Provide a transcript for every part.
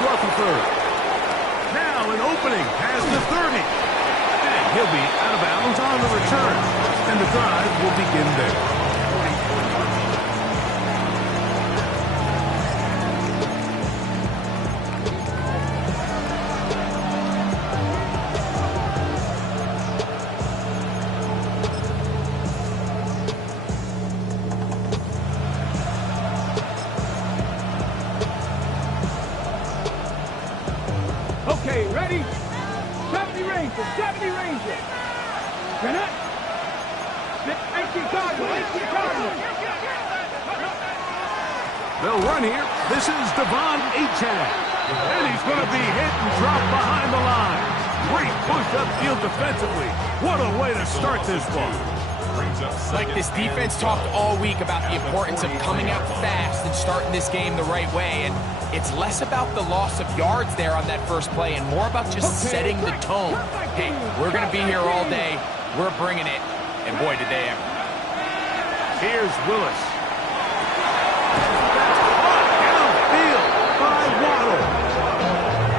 brought to third. Now an opening past the 30. And he'll be out of bounds on the return. And the drive will begin there. Okay, ready? 70 Rangers, 70 Rangers. Cannot. 18 Cardinals, 18 Cardinals. They'll run here. This is Devon Achane. And he's going to be hit and dropped behind the line. Great push upfield defensively. What a way to start this one. Like, this defense talked all week about the importance of coming out fast and starting this game the right way, and it's less about the loss of yards there on that first play and more about just setting the tone. Hey, we're going to be here all day. We're bringing it, and boy, did they ever. Here's Willis. That's caught downfield by Waddle.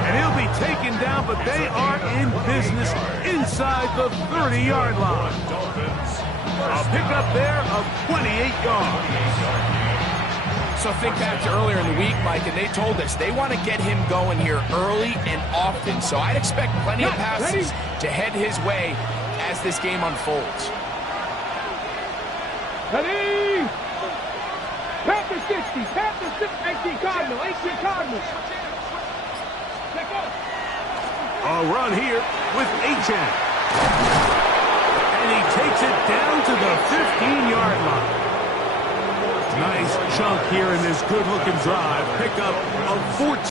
And he'll be taken down, but they are in business inside the 30-yard line. A pickup there of 28 yards. So think back to earlier in the week, Mike, and they told us they want to get him going here early and often. So I'd expect plenty of passes to head his way as this game unfolds. Ready? Panther 60, Panther 60, 18 Cardinals, 18 Cardinals. A run here with Achane. And he takes it down to the 15-yard line. Nice chunk here in this good-looking drive. Pickup of 14.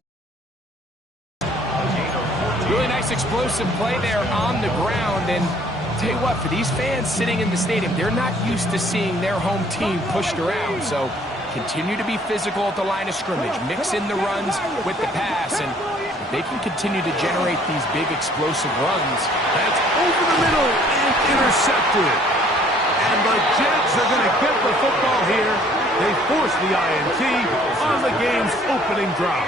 Really nice explosive play there on the ground. And tell you what, for these fans sitting in the stadium, they're not used to seeing their home team pushed around. So continue to be physical at the line of scrimmage. Mix in the runs with the pass. And if they can continue to generate these big explosive runs. That's over the middle and intercepted. And the Jets are going to get the football here. They force the INT on the game's opening drive.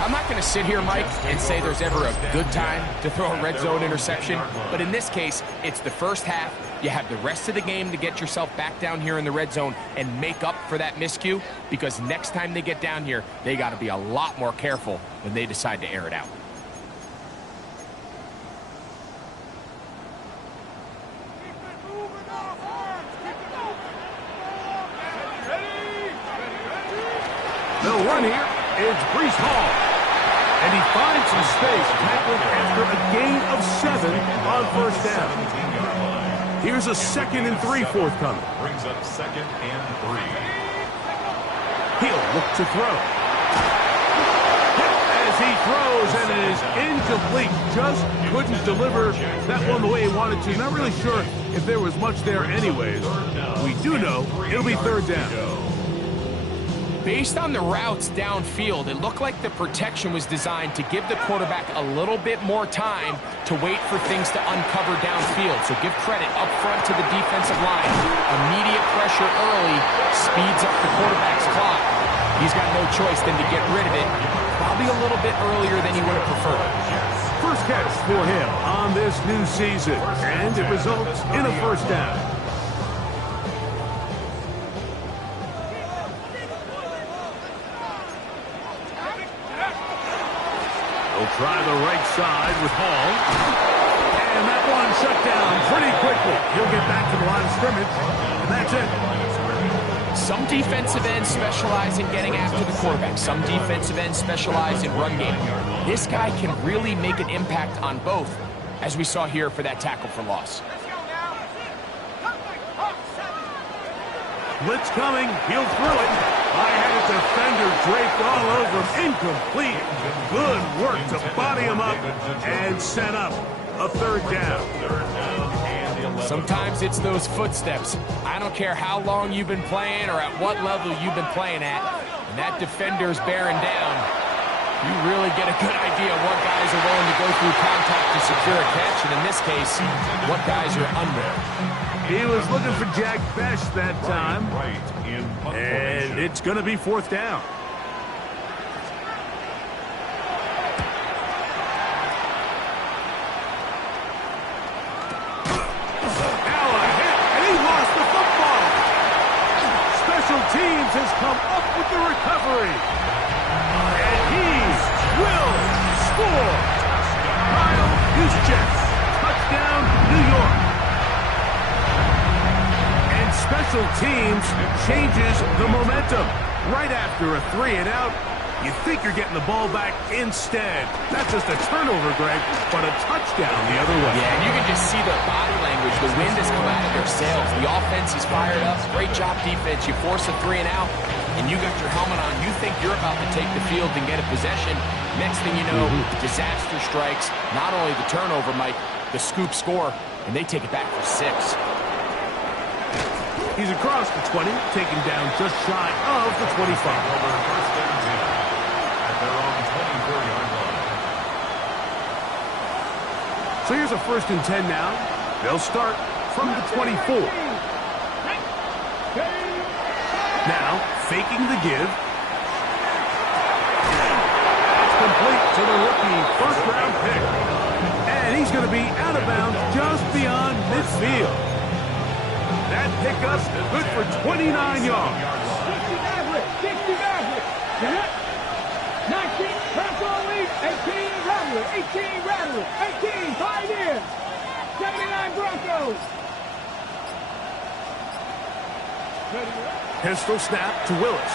I'm not going to sit here, Mike, and say there's ever a good time to throw a red zone interception. But in this case, it's the first half. You have the rest of the game to get yourself back down here in the red zone and make up for that miscue. Because next time they get down here, they got to be a lot more careful when they decide to air it out. They'll run here. It's Breece Hall. And he finds some space, tackled after a gain of 7 on first down. Here's a 2nd and 3 forthcoming. Brings up 2nd and 3. He'll look to throw. As he throws, and it is incomplete. Just couldn't deliver that one the way he wanted to. Not really sure if there was much there anyways. We do know it'll be 3rd down. Based on the routes downfield, it looked like the protection was designed to give the quarterback a little bit more time to wait for things to uncover downfield. So give credit up front to the defensive line. Immediate pressure early speeds up the quarterback's clock. He's got no choice than to get rid of it, probably a little bit earlier than he would have preferred. First catch for him on this new season, and it results in a 1st down. They'll try the right side with Hall. And that one shut down pretty quickly. He'll get back to the line of scrimmage, and that's it. Some defensive ends specialize in getting after the quarterback. Some defensive ends specialize in run game. This guy can really make an impact on both, as we saw here for that tackle for loss. Blitz coming. He'll throw it. High-headed defender draped all over him. Incomplete. Good work to body him up and set up a 3rd down. Sometimes it's those footsteps. I don't care how long you've been playing or at what level you've been playing at. When that defender's bearing down, you really get a good idea of what guys are willing to go through contact to secure a catch, and in this case, what guys are under. He was looking for Jack Best that time, and it's going to be 4th down. Dolphins has come up with the recovery. And he will score. Kyle Juszczyk, touchdown, New York. And special teams changes the momentum. Right after a 3-and-out, you think you're getting the ball back instead. That's just a turnover, Greg, but a touchdown the other way. Yeah, and you can just see their body language. The wind has come out of their sails. The offense is fired up. Great job, defense. You force a 3-and-out, and you got your helmet on. You think you're about to take the field and get a possession. Next thing you know, disaster strikes. Not only the turnover, Mike, the scoop score, and they take it back for 6. He's across the 20, taken down just shy of the 25. First and 10 at their own 24-yard line. So here's a 1st and 10 now. They'll start from the 24. Now, faking the give. It's complete to the rookie first-round pick. And he's going to be out of bounds just beyond midfield. That pickup good for 29 yards. 60 average. 19, press on lead. 18, Rattler. 18, Rattler. 18, Pioneers. 79 Broncos. Pistol snap to Willis.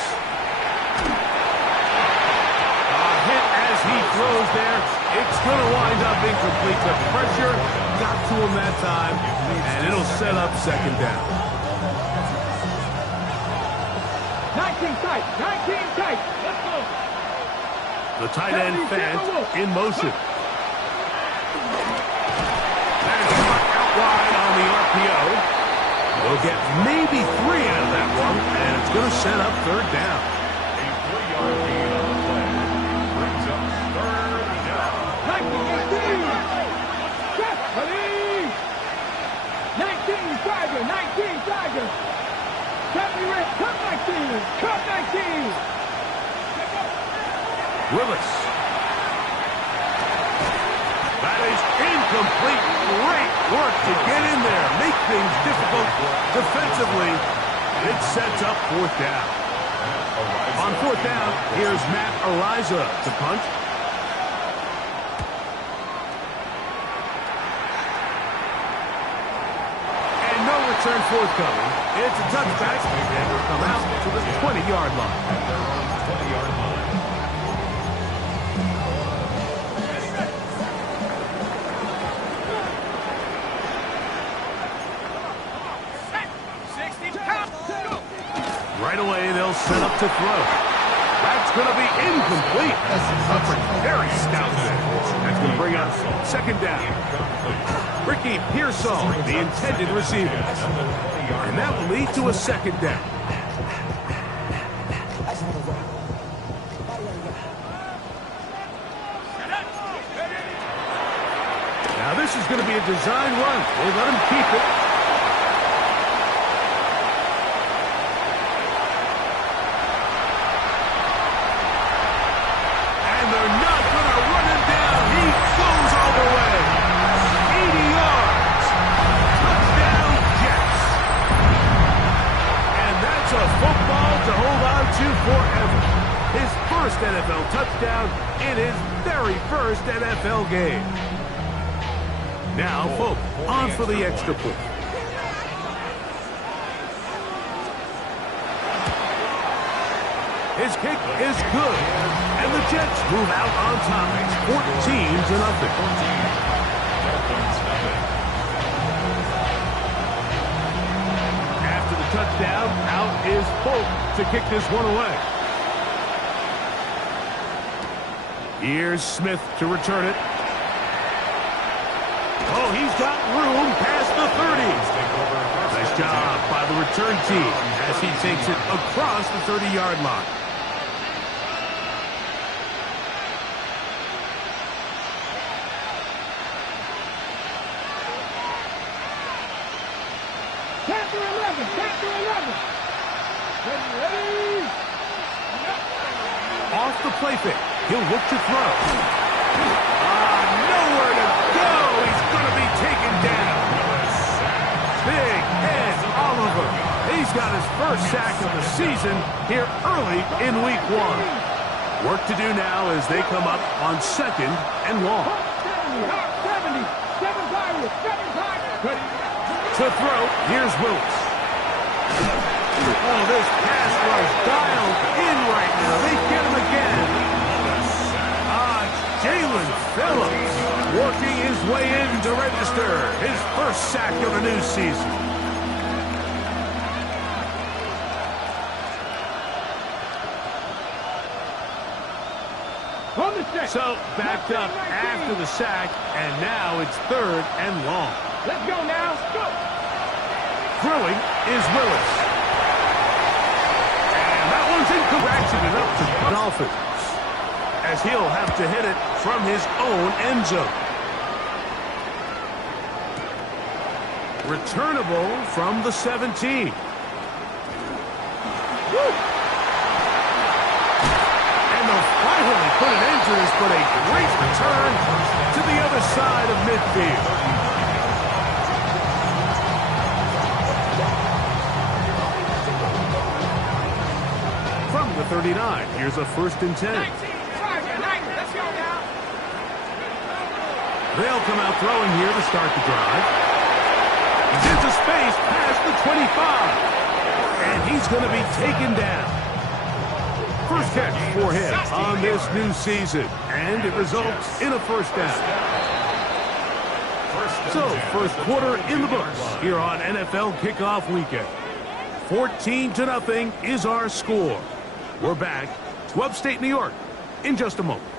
A hit as he throws there. It's going to wind up incomplete. The pressure got to him that time, and it'll set up 2nd down. 19 tight. 19 tight. Let's go. The tight end Fant in motion. That is struck out wide on the RPO. We'll get maybe 3 out of that one, and it's going to set up 3rd down. A 3-yard gain on the play brings up 3rd down. 19 Tiger. 19 Tiger. Cut 19. Cut 19. Willis. That is incomplete. Great work to get in there. Make things difficult defensively. It sets up 4th down. On 4th down, here's Matt Ariza to punt. And no return forthcoming. It's a touchback, and will come out to the 20-yard line. At their own 20-yard line. Right away, they'll set up to throw. That's going to be incomplete. Very stout there. That's going to bring up 2nd down. Ricky Pearsall, the intended receiver. And that will lead to a 2nd down. Now this is going to be a design run. They let him keep it. Forever. His first NFL touchdown in his very first NFL game. Now, Folk on for the extra point. His kick is good, and the Jets move out on top. It's 14-0. After the touchdown, out is Folk to kick this one away. Here's Smith to return it. Oh, he's got room past the 30. Nice job by the return team as he takes it across the 30-yard line. Chapter 11. Ready. Off the play fake. He'll look to throw. Nowhere to go. He's going to be taken down. Big Ed Oliver. He He's got his first sack of the season here early in week 1. Work to do now as they come up on 2nd and long. 70, 75, 75. To throw, here's Willis. Oh, this pass rush dialed in right now. They get him again. Jalen Phillips working his way in to register his first sack of the new season. So backed up after the sack, and now it's 3rd and long. Let's go now. Go. Throwing is Willis. And that one's incorrect. It up to the Dolphins, as he'll have to hit it from his own end zone. Returnable from the 17. Woo. Finally put an end to this, but a great return to the other side of midfield. From the 39, here's a 1st and 10. They'll come out throwing here to start the drive. He's into space past the 25, and he's going to be taken down. First catch for him on this new season, and it results in a 1st down. So, first quarter in the books here on NFL Kickoff Weekend. 14-0 is our score. We're back to upstate New York in just a moment.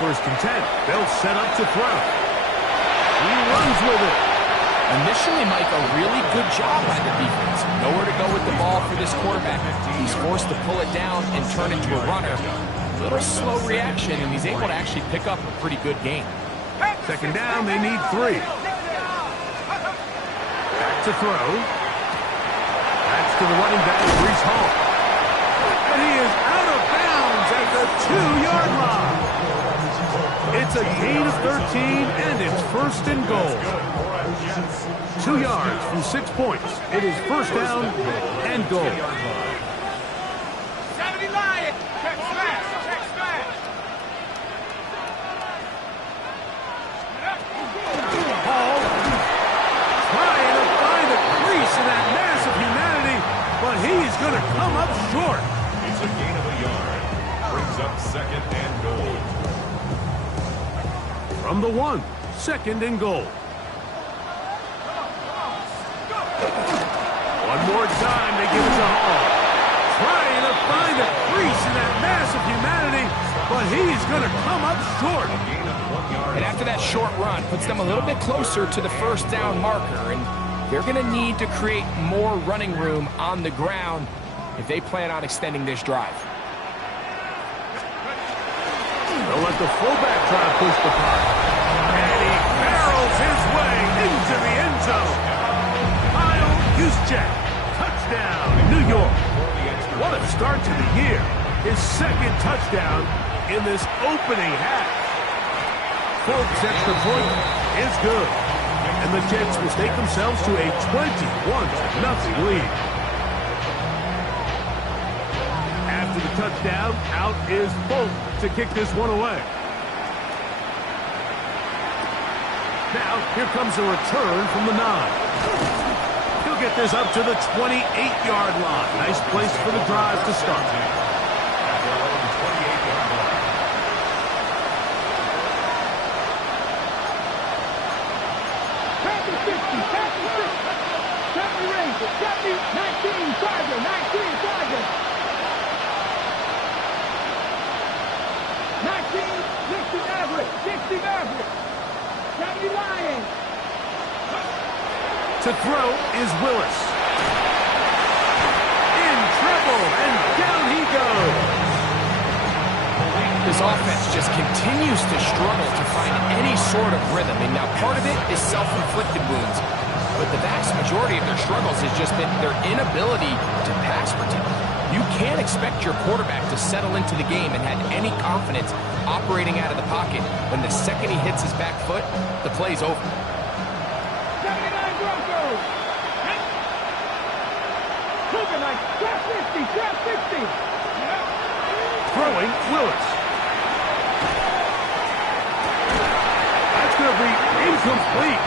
First and 10. They'll set up to throw. He runs with it. Initially, Mike, a really good job by the defense. Nowhere to go with the ball for this quarterback. He's forced to pull it down and turn it to a runner. A little slow reaction, and he's able to actually pick up a pretty good game. 2nd down, they need 3. Back to throw. That's to the running back, Breece Hall. And he is out of bounds at the 2-yard line. It's a gain of 13, and it's 1st and goal. 2 yards from 6 points. It is 1st down and goal. 70 Lion. Check smash. Check smash. Hall trying to find a crease in that mass of humanity, but he's going to come up short. It's a gain of a yard. Brings up 2nd and goal. From the 1, 2nd and goal. One more time, they give it to Hall. Trying to find a crease in that mass of humanity, but he's going to come up short. And after that short run, puts them a little bit closer to the 1st down marker, and they're going to need to create more running room on the ground if they plan on extending this drive. They'll let the fullback try to push the puck. And he barrels his way into the end zone. Kyle Juszczyk, touchdown, New York. What a start to the year. His 2nd touchdown in this opening half. Folks, extra point is good. And the Jets will take themselves to a 21-0 lead. After the touchdown, out is Folk to kick this one away. Now, here comes a return from the 9. He'll get this up to the 28-yard line. Nice place for the drive to start. To throw is Willis. In trouble, and down he goes. This offense just continues to struggle to find any sort of rhythm. And now part of it is self-inflicted wounds, but the vast majority of their struggles has just been their inability to pass protect. You can't expect your quarterback to settle into the game and have any confidence operating out of the pocket when the second he hits his back foot, the play's over. 79 Broncos. Moving like trap 50, trap 50. Throwing, Willis. That's going to be incomplete.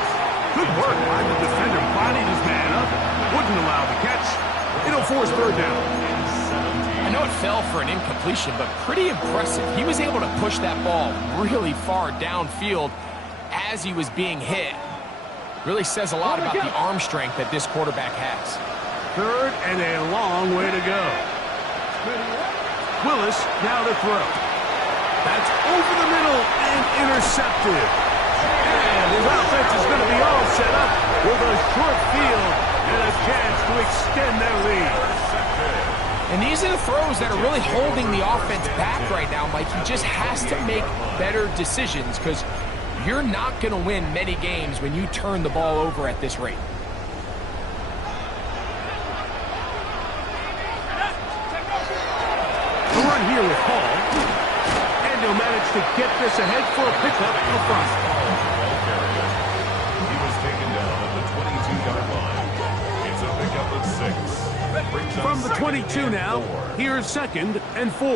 Good work by the defender. Bodied his man up. Wouldn't allow the catch. It'll force third down. I know it fell for an incompletion, but pretty impressive. He was able to push that ball really far downfield as he was being hit. Really says a lot about the arm strength that this quarterback has. Third and a long way to go. Willis now to throw. That's over the middle and intercepted. And his offense is going to be all set up with a short field and a chance to extend their lead. And these are the throws that are really holding the offense back right now, Mike. He just has to make better decisions because you're not going to win many games when you turn the ball over at this rate. The run here with Hall. And he'll manage to get this ahead for a pickup up front. He was taken down at the 22-yard line. It's a pickup of 6. From the 22 now, here's 2nd and 4.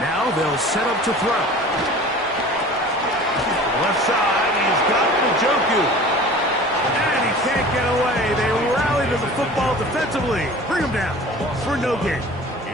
Now they'll set up to throw. Left side, he's got Njoku. And he can't get away. They rally to the football defensively. Bring him down for no gain.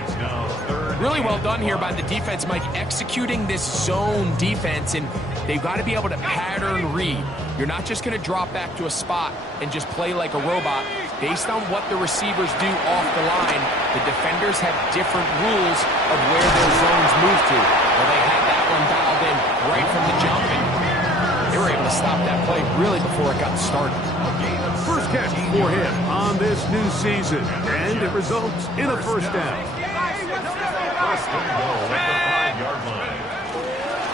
It's now 3rd. Really well done here by the defense, Mike, executing this zone defense, and they've got to be able to pattern read. You're not just going to drop back to a spot and just play like a robot. Based on what the receivers do off the line, the defenders have different rules of where their zones move to. Well, they had that one dialed in right from the jump, and they were able to stop that play really before it got started. First catch for him on this new season, and it results in a first down. First and goal at the 5-yard line.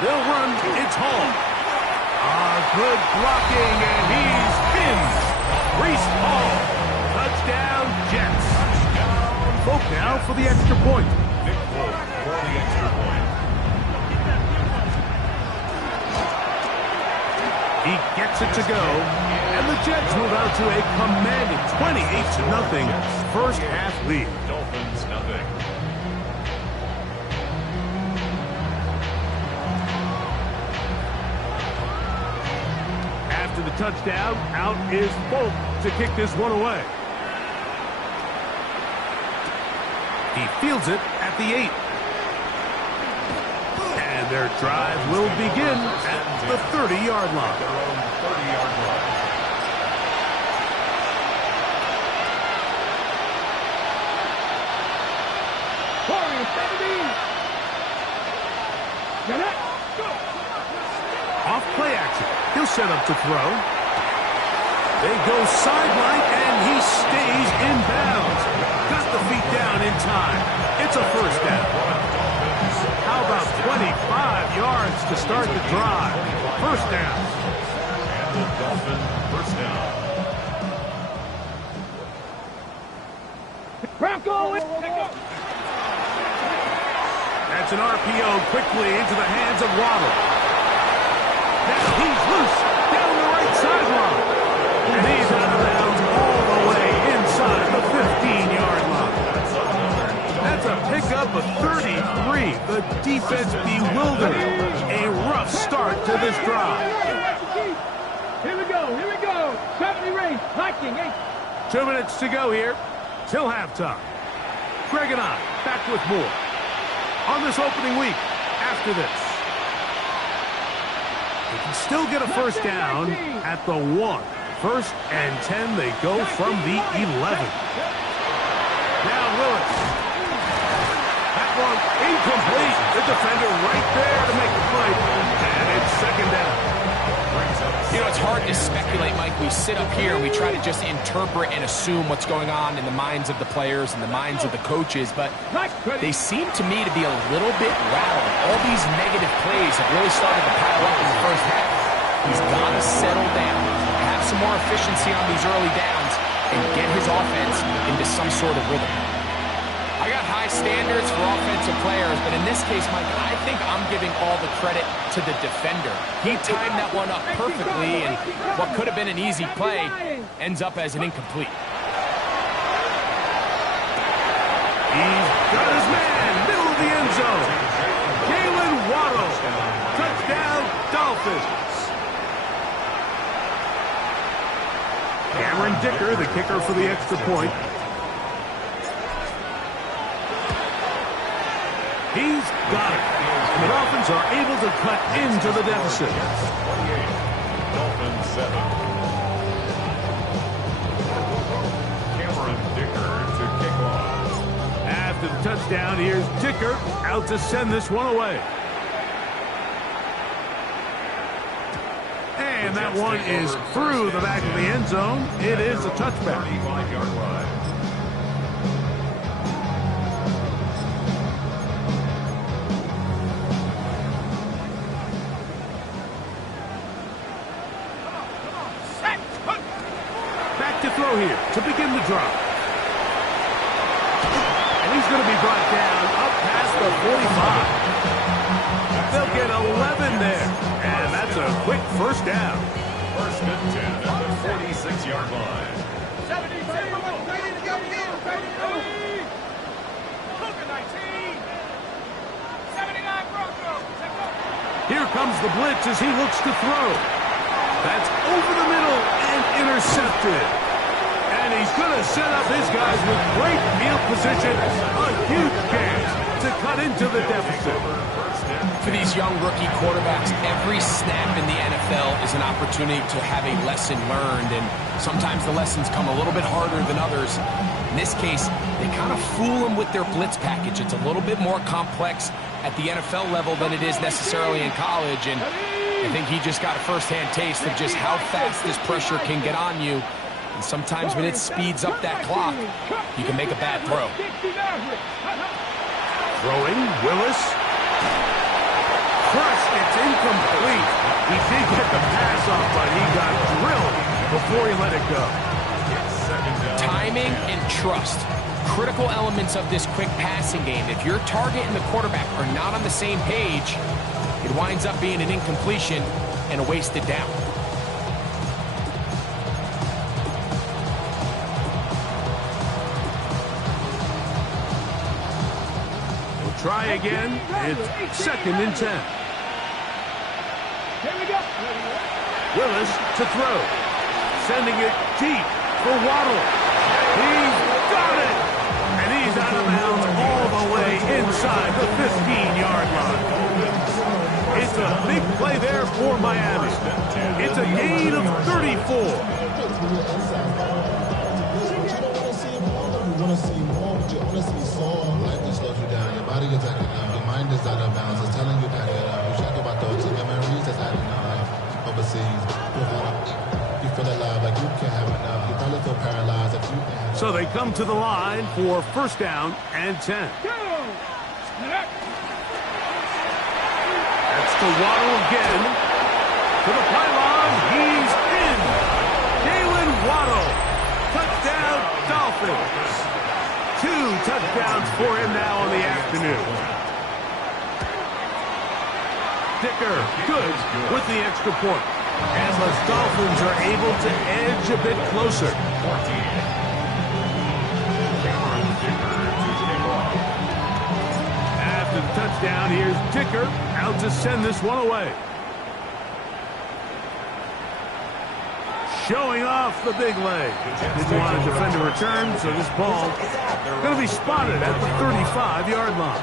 They'll run, it's Hall. Good blocking, and he's pinned. Reese Hall. Touchdown, Jets. Folk now for the extra point. Nick Folk for the extra point. He gets it to go, and the Jets move out to a commanding 28-0 first half lead. Dolphins nothing. After the touchdown, out is Folk to kick this one away. He fields it at the 8. And their drive will begin at the 30-yard line. Their own 30-yard line. Off play action. He'll set up to throw. They go sideline, and he stays in bounds. Got the feet down in time. It's a first down. How about 25 yards to start the drive? First down. And the Dolphins first down. Bronco! That's an RPO quickly into the hands of Waddle. Now he's loose down the right sideline. And he's out of bounds all the way inside the 15-yard line. That's a pickup of 33. The defense bewildered. A rough start to this drive. Here we go. 70 range, Viking 8. 2 minutes to go here till halftime. Greg and I back with more on this opening week after this. They can still get a first down at the 1. 1st and 10, they go from the 11. Now Willis. That one incomplete. The defender right there to make the play. And it's 2nd down. Brings up You know, it's hard to speculate, Mike. We sit up here and we try to just interpret and assume what's going on in the minds of the players and the minds of the coaches, but they seem to me to be a little bit rattled. All these negative plays have really started to pile up in the first half. He's got to settle down, have some more efficiency on these early downs, and get his offense into some sort of rhythm. I got high standards for offensive players, but in this case, Mike, I think I'm giving all the credit to the defender. He timed that one up perfectly, and what could have been an easy play ends up as an incomplete. He's got his man, middle of the end zone. Jalen Waddle, touchdown, Dolphins. Cameron Dicker, the kicker for the extra point. He's got it. And the Dolphins are able to cut into the deficit. 28, Dolphins 7. Cameron Dicker to kick off. After the touchdown, here's Dicker out to send this one away. And that one is through the back of the end zone. It is a touchback. 35-yard line. To throw here to begin the drop. And he's going to be brought down up past the 45. They'll get 11 there. And that's a quick first down. First and 10 at the 46-yard line. 70, 71, ready to go, ready to go. 79 Broncos. Here comes the blitz as he looks to throw. That's over the middle and intercepted. And he's going to set up his guys with great field position. A huge chance to cut into the deficit. For these young rookie quarterbacks, every snap in the NFL is an opportunity to have a lesson learned, and sometimes the lessons come a little bit harder than others. In this case, they kind of fool them with their blitz package. It's a little bit more complex at the NFL level than it is necessarily in college, and I think he just got a first-hand taste of just how fast this pressure can get on you. And sometimes when it speeds up that clock, you can make a bad throw. Throwing, Willis. Crushed, it's incomplete. He did get the pass off, but he got drilled before he let it go. Timing and trust. Critical elements of this quick passing game. If your target and the quarterback are not on the same page, it winds up being an incompletion and a wasted down. We'll try again. It's 2nd and 10. Here we go. Willis to throw. Sending it deep for Waddle. He's got it! And he's out of bounds all the way inside the 15-yard line. It's a big play there for Miami. It's a gain of 34. Your mind is out of bounds. It's telling you that you check about those memories that's adding up overseas. You feel alive like you can't have enough. You probably feel paralyzed if you can't. So they come to the line for first down and 10. That's to Waddle again. To the pylon. He's in. Jalen Waddle. Touchdown, Dolphins. 2 touchdowns for him now on the afternoon. Dicker, good with the extra point. And the Dolphins are able to edge a bit closer. After the touchdown, here's Dicker out to send this one away. Showing off the big leg. Didn't want to defend a return, so this ball going to be spotted at the 35-yard line.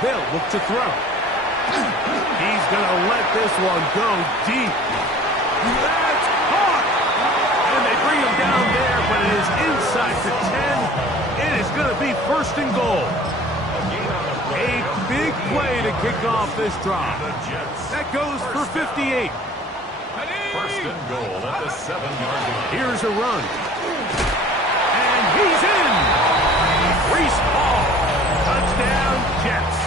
They'll look to throw. He's going to let this one go deep. That's caught! And they bring him down there, but it is inside the 10. It is going to be 1st and goal. A big play to kick off this drive. The Jets. That goes for 58. First and goal at the 7-yard line. Here's a run. And he's in. Reese Hall. Touchdown, Jets.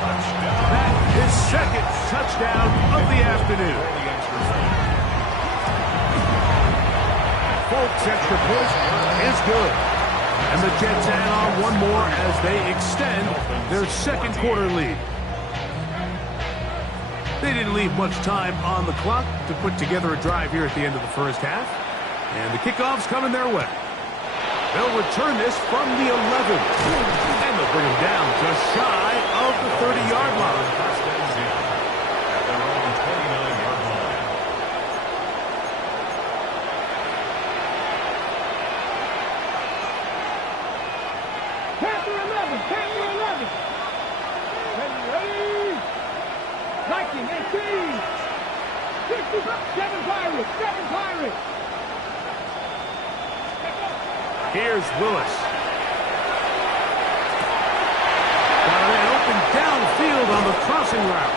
Touchdown. That is second touchdown of the afternoon. Folks, extra push is good. And the Jets add on one more as they extend their second quarter lead. They didn't leave much time on the clock to put together a drive here at the end of the first half. And the kickoff's coming their way. They'll return this from the 11. And they'll bring him down just shy of the 30-yard line. First and 10 at their own 29-yard line. Panther 11, Panther 11. Ready. Viking 18. 7 Pirates, 7 Pirates. Here's Willis. Got a man open downfield on the crossing route.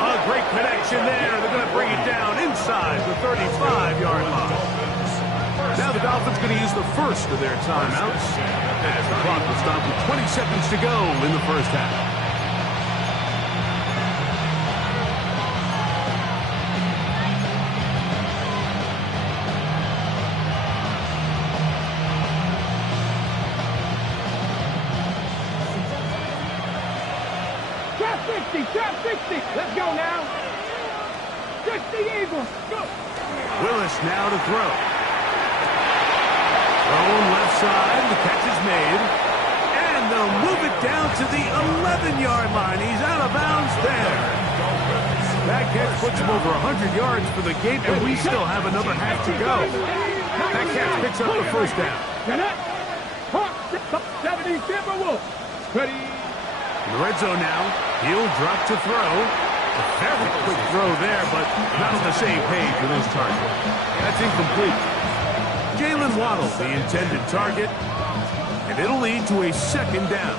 A great connection there. They're going to bring it down inside the 35-yard line. Now the Dolphins going to use the first of their timeouts as the clock will stop with 20 seconds to go in the first half. Trap 60. Let's go now. 60 Eagles. Go. Willis now to throw. Thrown left side. The catch is made. And they'll move it down to the 11-yard line. He's out of bounds there. That catch puts him over 100 yards for the game, and we still have another half to go. That catch picks up the first down. 70 Timberwolves. Ready. In the red zone now, he'll drop to throw. A very quick throw there, but not on the same page with his target. That's incomplete. Jalen Waddle, the intended target, and it'll lead to a second down.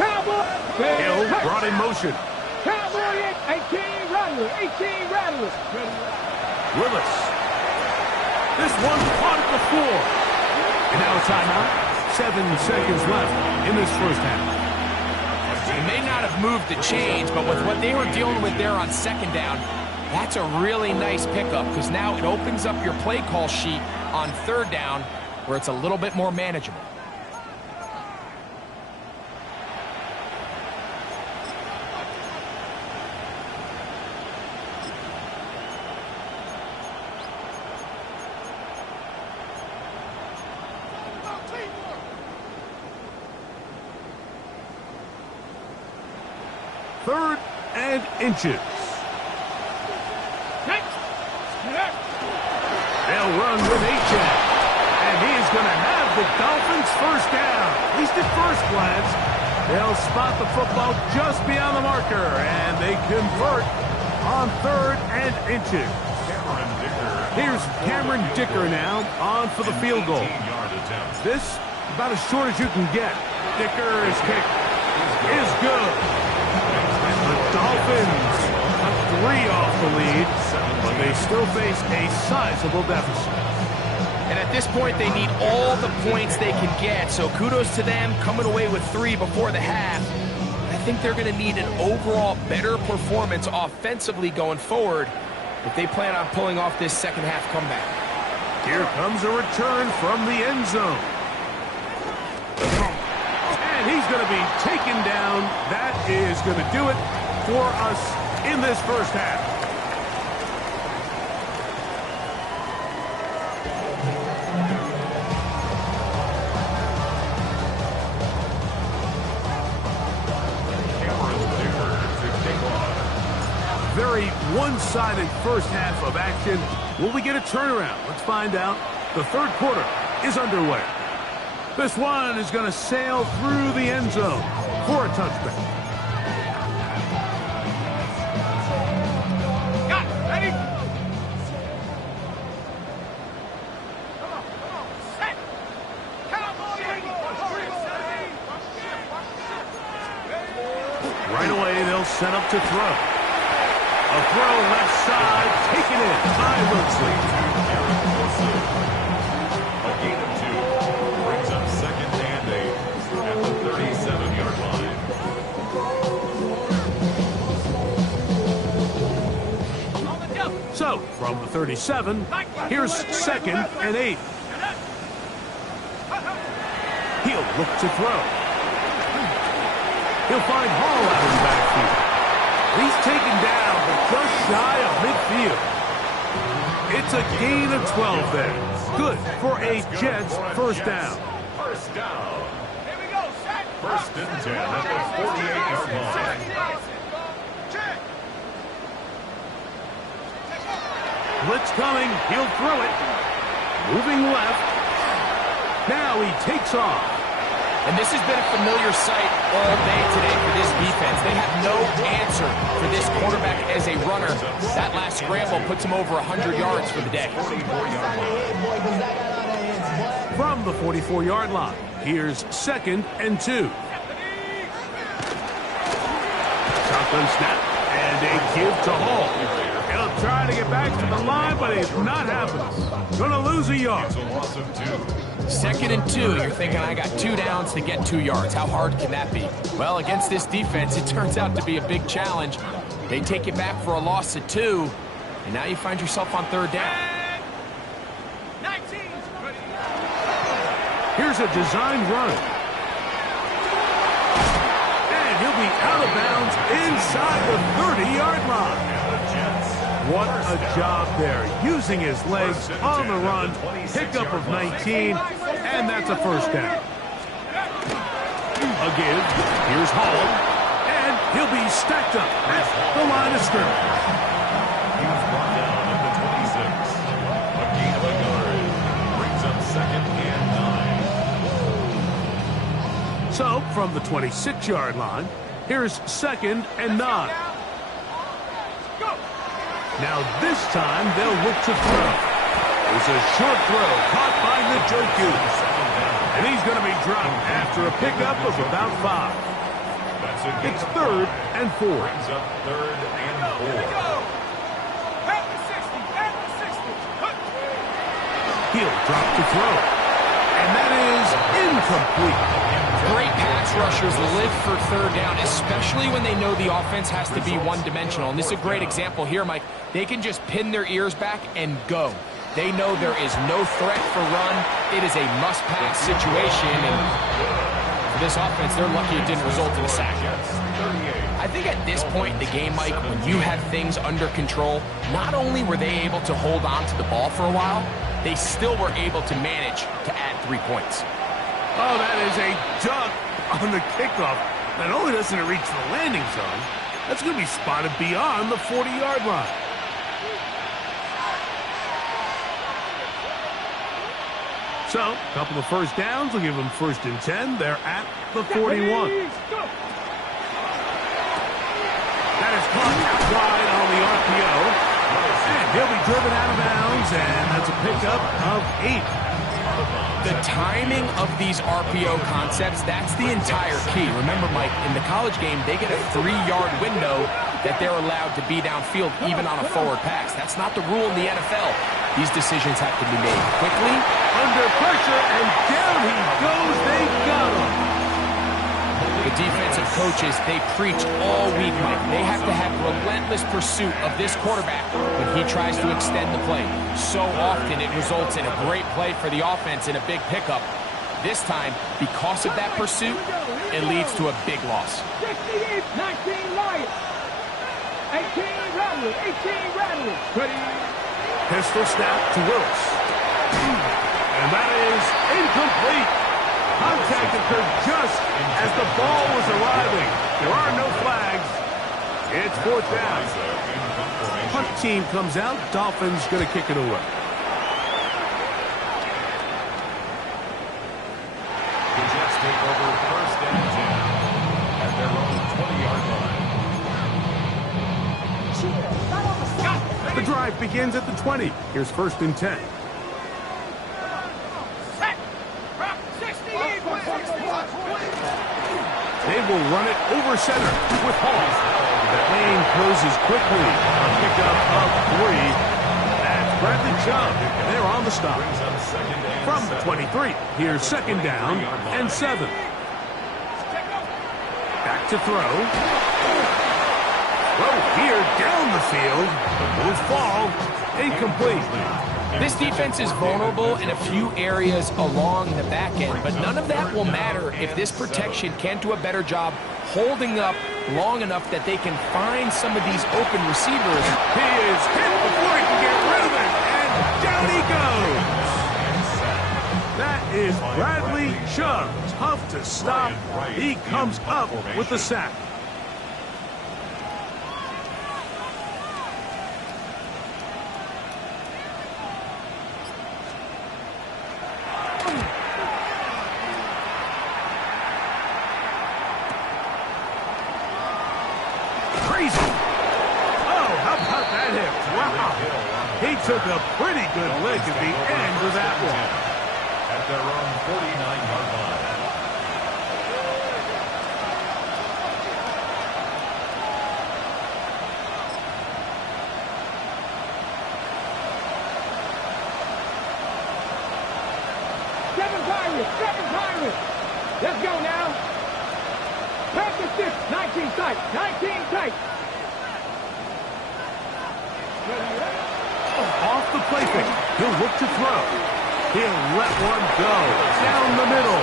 Cowboy. Hill brought in motion. Cowboy 18 Rattler. 18 Rattler. Willis. This one caught at the floor. And now a timeout. 7 seconds left in this first half. They may not have moved the chains, but with what they were dealing with there on second down, that's a really nice pickup because now it opens up your play call sheet on third down where it's a little bit more manageable. Third and inches. They'll run with H.N. And he is going to have the Dolphins first down. At least at first glance. They'll spot the football just beyond the marker. And they convert on third and inches. Here's Cameron Dicker now on for the field goal. This about as short as you can get. Dicker's kick is good. Dolphins a 3 off the lead, but they still face a sizable deficit. And at this point, they need all the points they can get, so kudos to them coming away with 3 before the half. I think they're going to need an overall better performance offensively going forward if they plan on pulling off this second half comeback. Here comes a return from the end zone. And he's going to be taken down. That is going to do it for us in this first half. Very one-sided first half of action. Will we get a turnaround? Let's find out. The third quarter is underway. This one is going to sail through the end zone for a touchback. Ready? to throw. A throw left side, taken in by Wilson. A gain of 2 brings up 2nd and 8 at the 37-yard line. So, from the 37, here's 2nd and 8. He'll look to throw. He'll find Hall out in the backfield. He's taken down, but just shy of midfield. It's a gain of 12 there. Good for a Jets first down. First down. First and 10 at the 48-yard line. Blitz coming. He'll throw it. Moving left. Now he takes off. And this has been a familiar sight all day today for this defense. They have no answer for this quarterback as a runner. That last scramble puts him over 100 yards for the day. 44-yard line. From the 44-yard line, here's 2nd and 2. Shotgun snap, and a give to Hall. He'll try to get back to the line, but it's not happening. Gonna lose a yard. It's a loss of 2. 2nd and 2, you're thinking, I got 2 downs to get 2 yards. How hard can that be? Well, against this defense, it turns out to be a big challenge. They take it back for a loss of 2, and now you find yourself on 3rd down. Here's a design run. And he'll be out of bounds inside the 30-yard line. What a job there, using his legs on the run, pickup of 19, and that's a first down. A give, here's Hall, and he'll be stacked up at the line of scrimmage. He was brought down at the 26. A gain of a yard brings up 2nd and 9. So, from the 26-yard line, here's 2nd and 9. Now this time they'll look to throw. It's a short throw caught by Njoku. And he's going to be dropped after a pickup of about 5. It's 3rd and 4. Brings up 3rd and 4. He'll drop to throw. And that is incomplete. Great pass rushers live for 3rd down, especially when they know the offense has to be one-dimensional. And this is a great example here, Mike. They can just pin their ears back and go. They know there is no threat for run. It is a must-pass situation. And for this offense, they're lucky it didn't result in a sack. I think at this point in the game, Mike, when you have things under control, not only were they able to hold on to the ball for a while, they still were able to manage to add 3 points. Oh, that is a duck on the kickoff. Not only doesn't it reach the landing zone, that's going to be spotted beyond the 40-yard line. So, a couple of first downs will give them 1st and 10. They're at the 41. That is caught out wide on the RPO. And he'll be driven out of bounds, and that's a pickup of 8. The timing of these RPO concepts, that's the entire key. Remember, Mike, in the college game, they get a 3-yard window that they're allowed to be downfield even on a forward pass. That's not the rule in the NFL. These decisions have to be made quickly. Under pressure, and down he goes. They got him. The defensive coaches, they preach all week, Mike. They have to have relentless pursuit of this quarterback when he tries to extend the play. So often it results in a great play for the offense and a big pickup. This time, because of that pursuit, it leads to a big loss. 68, 19 Lions. 18 Rattlers. 18 Rattlers. Ready? Pistol snap to Willis. And that is incomplete. Contact occurred just as the ball was arriving. There are no flags. It's 4th down. Punt team comes out. Dolphins going to kick it away. The Jets take over 1st and 10 at their own 20-yard line. The drive begins at the 20. Here's 1st and 10. They will run it over center with Hall. The lane closes quickly. A pickup of 3. That's Bradley Chubb. They're on the stop. From 23, here's second down and 7. Back to throw. Throw here down the field. Will fall. Incomplete. This defense is vulnerable in a few areas along the back end, but none of that will matter if this protection can't do a better job holding up long enough that they can find some of these open receivers. He is hit before he can get rid of it, and down he goes. That is Bradley Chubb. Tough to stop. He comes up with the sack. Crazy. Oh, how about that hit? Wow. He took a pretty good lick at the end of that one. At their own 49-yard line. Seven Pirates. Let's go now. Pass the 6, 19 tight, 19 tight. Off the play fake. He'll look to throw. He'll let one go down the middle.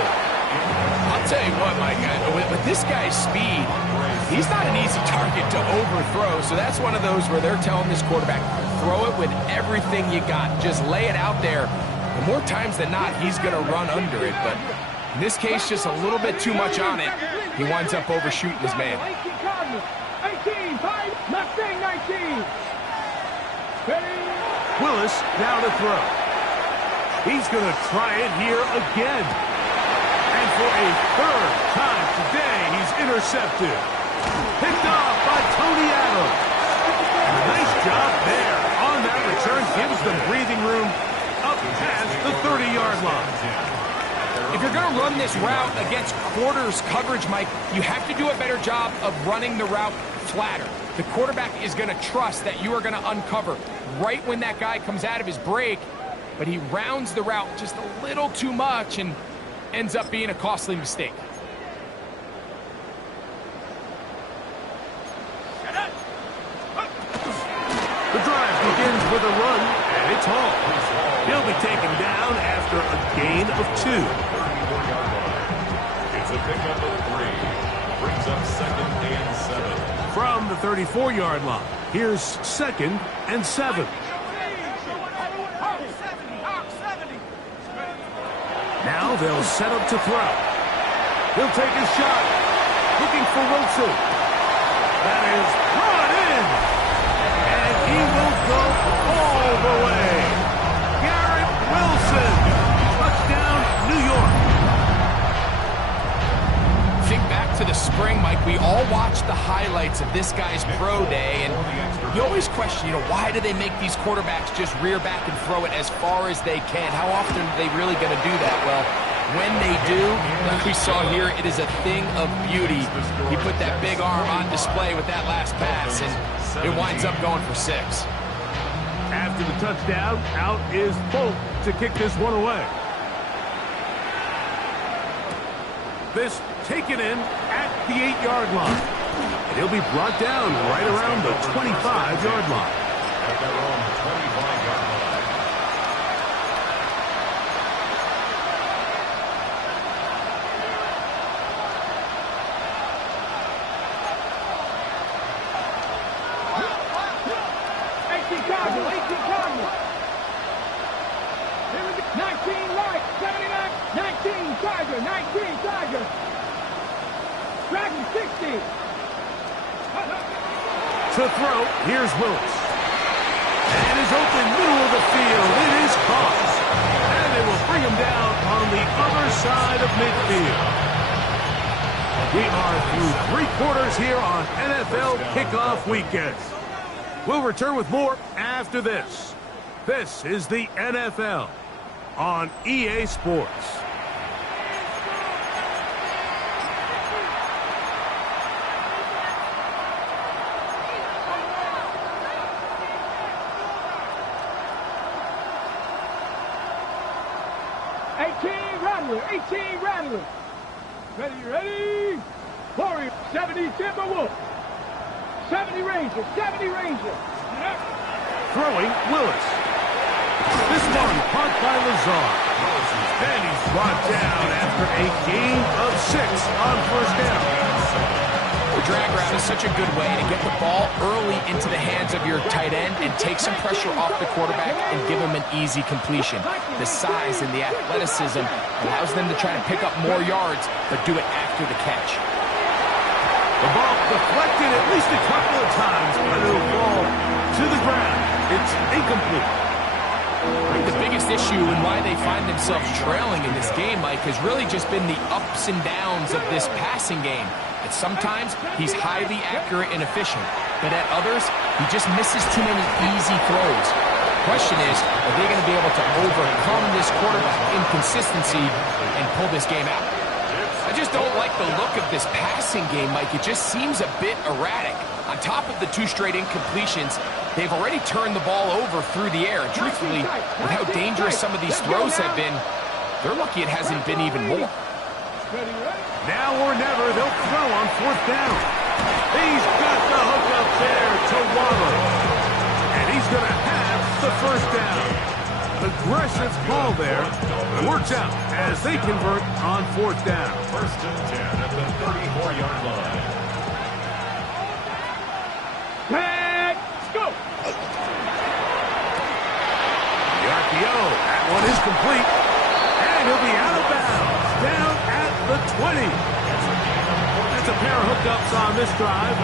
I'll tell you what, Mike, with this guy's speed, he's not an easy target to overthrow, so that's one of those where they're telling this quarterback, throw it with everything you got. Just lay it out there. And more times than not, he's going to run under it, but in this case, just a little bit too much on it. He winds up overshooting his man. 18, 5, Mustang 19. Willis now to throw. He's going to try it here again. And for a third time today, he's intercepted. Picked off by Tony Adams. Nice job there. On that return, gives them breathing room up past the 30-yard line. If you're going to run this route against quarters coverage, Mike, you have to do a better job of running the route flatter. The quarterback is going to trust that you are going to uncover right when that guy comes out of his break, but he rounds the route just a little too much and ends up being a costly mistake. The drive begins with a run, and it's Hall. He'll be taken down after a gain of 2. 34-yard line. It's a pickup of 3. Brings up second and 7. From the 34-yard line, here's second and 7. Now they'll set up to throw. He'll take his shot. Looking for Wilson. That is brought in. And he will go all the way. Garrett Wilson. Touchdown, New York. Think back to the spring, Mike. We all watched the highlights of this guy's pro day, and you always question, why do they make these quarterbacks just rear back and throw it as far as they can? How often are they really going to do that? Well, when they do, like we saw here, it is a thing of beauty. He put that big arm on display with that last pass, and it winds up going for 6. After the touchdown, out is Folk to kick this one away. This taken in at the 8-yard line. And he'll be brought down right around the 25-yard line. At their own 25-yard line. To throw, here's Willis. And is open middle of the field. It is caught. And they will bring him down on the other side of midfield. We are through 3 quarters here on NFL Kickoff Weekend. We'll return with more after this. This is the NFL on EA Sports. 18 Rattler, 18 Rattler. Ready. Warrior, 70 Timberwolf. 70 Ranger, 70 Ranger. Throwing Willis. This one caught by Lazar. And he's brought down after a gain of 6 on first down. The drag route is such a good way to get the ball early into the hands of your tight end and take some pressure off the quarterback and give him an easy completion. The size and the athleticism allows them to try to pick up more yards, but do it after the catch. The ball deflected at least a couple of times, but it'll fall to the ground. It's incomplete. I think the biggest issue and why they find themselves trailing in this game, Mike, has really just been the ups and downs of this passing game. At sometimes, he's highly accurate and efficient, but at others, he just misses too many easy throws. The question is, are they going to be able to overcome this quarterback inconsistency and pull this game out? I just don't like the look of this passing game, Mike. It just seems a bit erratic. On top of the 2 straight incompletions, they've already turned the ball over through the air. And truthfully, with how dangerous some of these throws have been, they're lucky it hasn't been even more. Now or never, they'll throw on 4th down. He's got the hook up there to Waddle. And he's going to have the first down. Aggressive call there. Works out as they convert on 4th down. 1st and 10 at the 34-yard line. Let's go. The RPO. That one is complete. And he'll be out of bounds. Down at the 20. That's a pair of hookups on this drive.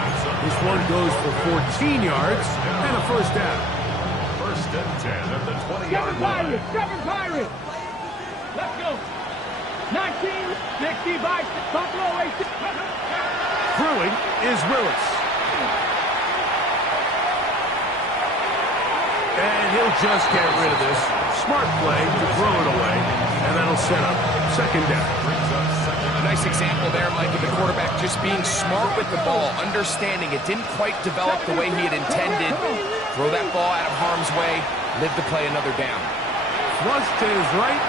This one goes for 14 yards and a first down. 1st and 10 at the 20-yard line. 7 Pirates. Let's go. 1960 by Buffalo 18. Throwing is Willis. And he'll just get rid of this. Smart play to throw it away. And that'll set up 2nd down. A nice example there, Mike, of the quarterback just being smart with the ball, understanding it didn't quite develop the way he had intended. Throw that ball out of harm's way, live to play another down. Flush to his right.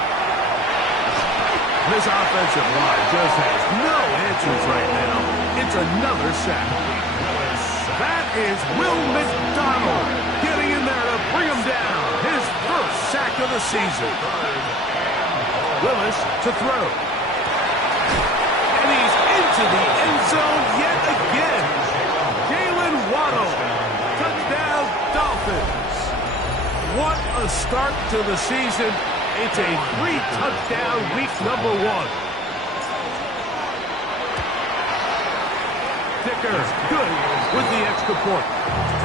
This offensive line just has no answers right now. It's another sack. That is Will McDonald getting in there to bring him down. His first sack of the season. Willis to throw. And he's into the end zone yet again. Jalen Waddle. Touchdown, Dolphins. What a start to the season. It's a 3-touchdown week number 1. Dicker, good with the extra point.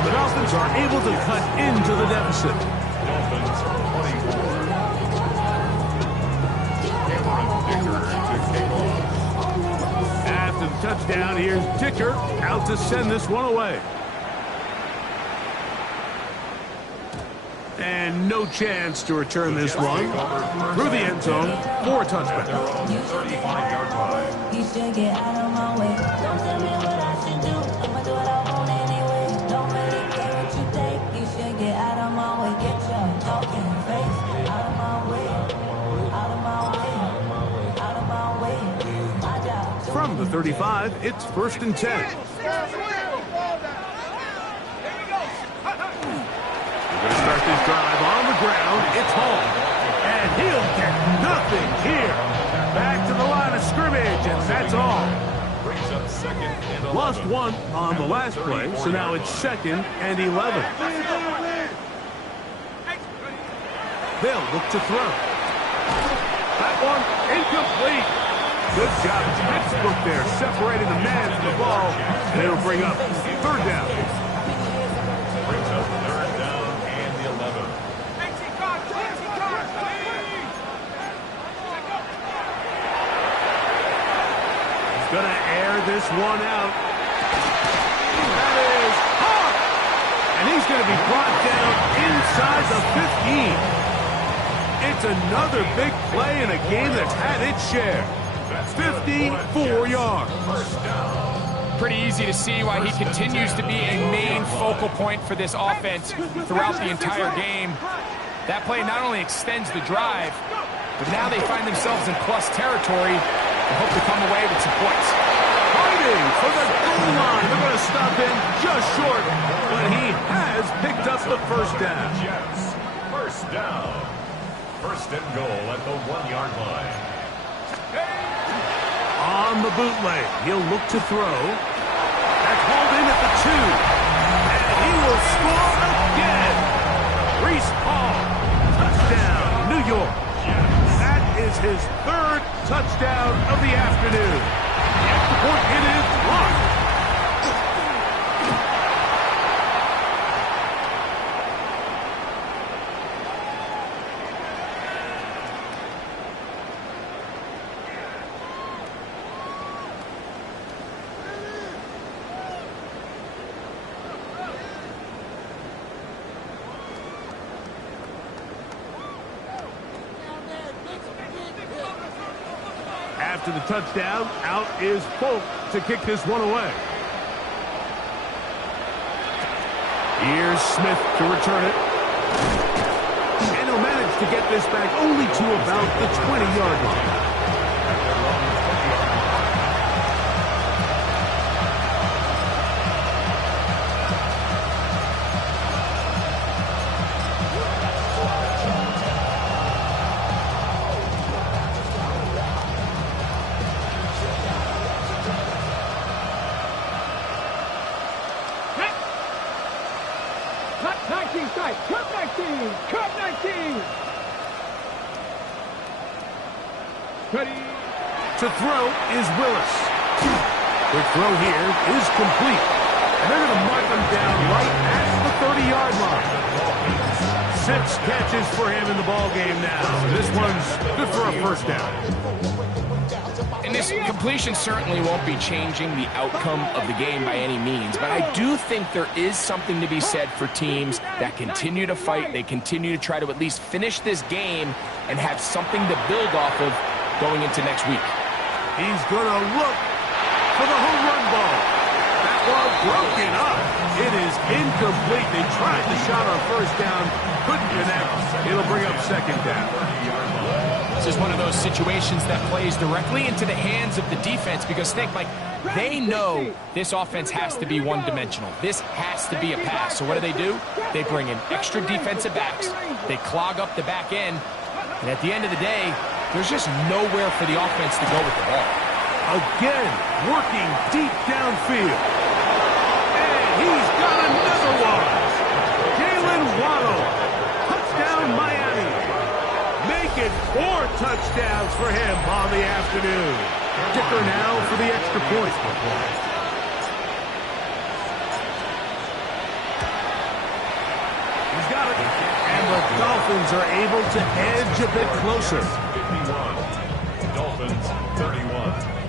The Dolphins are able to cut into the deficit. Dolphins 24. After the touchdown, here's Dicker out to send this one away. And no chance to return this one through the end zone for a touchback. 35-yard line. You should get out of my way. Don't tell me what I should do. I'ma do what I want anyway. Don't really care what you think. You should get out of my way. Get your talking face out of my way. Out of my way. Out of my way. My job. From the 35, it's 1st and 10. We're going to start this drive on the ground. It's home. And he'll get nothing here. Back to the line of scrimmage, and that's all. Brings up 2nd and 11. Lost 1 on the last play, so now it's 2nd and 11. They'll look to throw. That one incomplete. Good job. Textbook there, separating the man from the ball. And it'll bring up 3rd down. Brings up 3rd down and the 11. He's going to air this one out. That is hard. And he's going to be brought down inside the 15. It's another big play in a game that's had its share. 54 yards. Pretty easy to see why he continues to be a main focal point for this offense throughout the entire game. That play not only extends the drive, But now they find themselves in plus territory and hope to come away with some points. Fighting for the goal line. They're going to stop him just short, but he has picked up the first down. Jets, first down. First and goal at the 1-yard line. On the bootleg, he'll look to throw. That's hauled in at the 2. And he will score again. Reese Hall, touchdown, New York. That is his 3rd touchdown of the afternoon. The extra point, it is blocked. After the touchdown, out is Polk to kick this one away. Here's Smith to return it. And he'll manage to get this back only to about the 20-yard line. Cut 19! Ready? To throw is Willis. Quick throw here is complete. And they're going to mark him down right at the 30-yard line. 6 catches for him in the ball game now. This one's good for a first down. And this completion certainly won't be changing the outcome of the game by any means, but I do think there is something to be said for teams that continue to fight. They continue to try to at least finish this game and have something to build off of going into next week. He's going to look for the home run ball. That ball broken up. It is incomplete. They tried the shot on first down, couldn't connect. It'll bring up second down. This is one of those situations that plays directly into the hands of the defense because think, like, they know this offense has to be one-dimensional. This has to be a pass. So what do? They bring in extra defensive backs. They clog up the back end. And at the end of the day, there's just nowhere for the offense to go with the ball. Again, working deep downfield. And he's got another one. Jalen Waddle. Touchdown, Miami. Making 4 touchdowns for him on the afternoon. Dicker now for the extra point. He's got it. And the Dolphins are able to edge a bit closer. 51. Dolphins 31.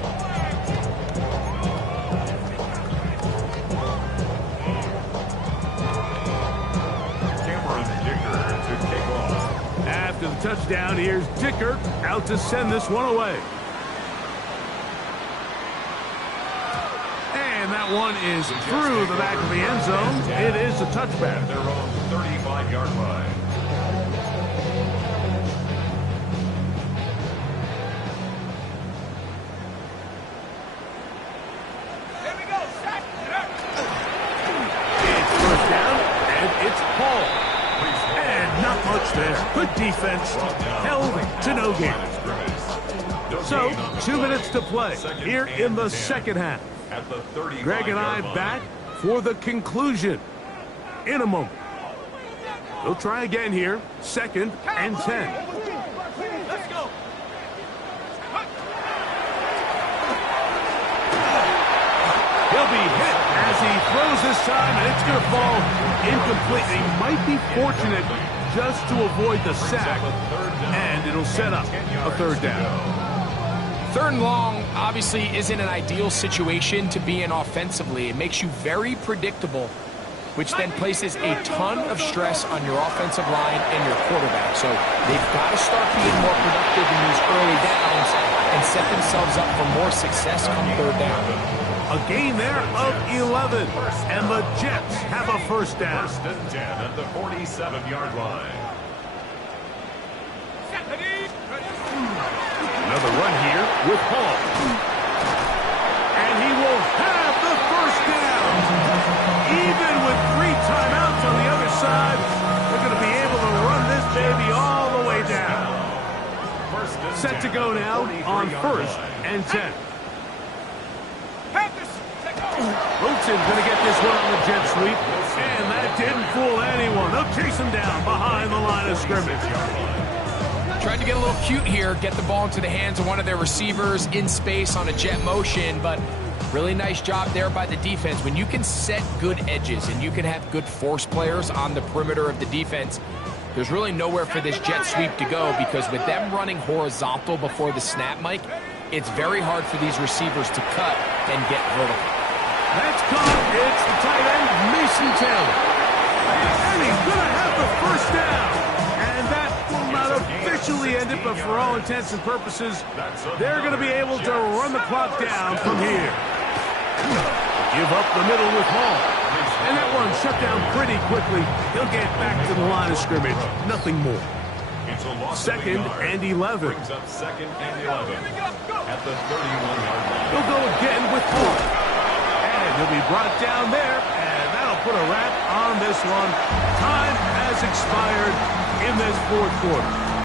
After the touchdown, here's Dicker out to send this one away. And that one is through the back of the end zone. It is a touchback. Their own 35-yard line. Here we go, set. It's first down, and it's Paul. And not much there. Good defense. Held to no gain. So, 2 minutes to play here in the second half. Greg and I back for the conclusion in a moment. We'll try again here. 2nd and 10. Let's go. He'll be hit as he throws this time, and it's going to fall incomplete. He might be fortunate just to avoid the sack, and it'll set up a 3rd down. 3rd and long obviously isn't an ideal situation to be in offensively. It makes you very predictable, which then places a ton of stress on your offensive line and your quarterback. So they've got to start being more productive in these early downs and set themselves up for more success come 3rd down. A gain there of 11, and the Jets have a first down. 1st and 10 at the 47-yard line. Set, ready. Another run here with Hall. And he will have the first down. Even with 3 timeouts on the other side, they're going to be able to run this baby all the way down. Set to go now on 1st and 10. Wilson going to get this one on the jet sweep, and that didn't fool anyone. They'll chase him down behind the line of scrimmage. Tried to get a little cute here, get the ball into the hands of one of their receivers in space on a jet motion, but really nice job there by the defense. When you can set good edges and you can have good force players on the perimeter of the defense, there's really nowhere for this jet sweep to go, because with them running horizontal before the snap, Mike, it's very hard for these receivers to cut and get vertical. That's caught. It's the tight end, Mason Taylor. And he's going to have the first down. And that will not officially end it, but for all intents and purposes, they're going to be able to run the clock down from here. Give up the middle with Hall. And that one shut down pretty quickly. He'll get back to the line of scrimmage. Nothing more. 2nd and 11. Brings up 2nd and 11 at the 31-yard line. He'll go again with Hall. And he'll be brought down there, and that'll put a wrap on this one. Time has expired in this 4th quarter.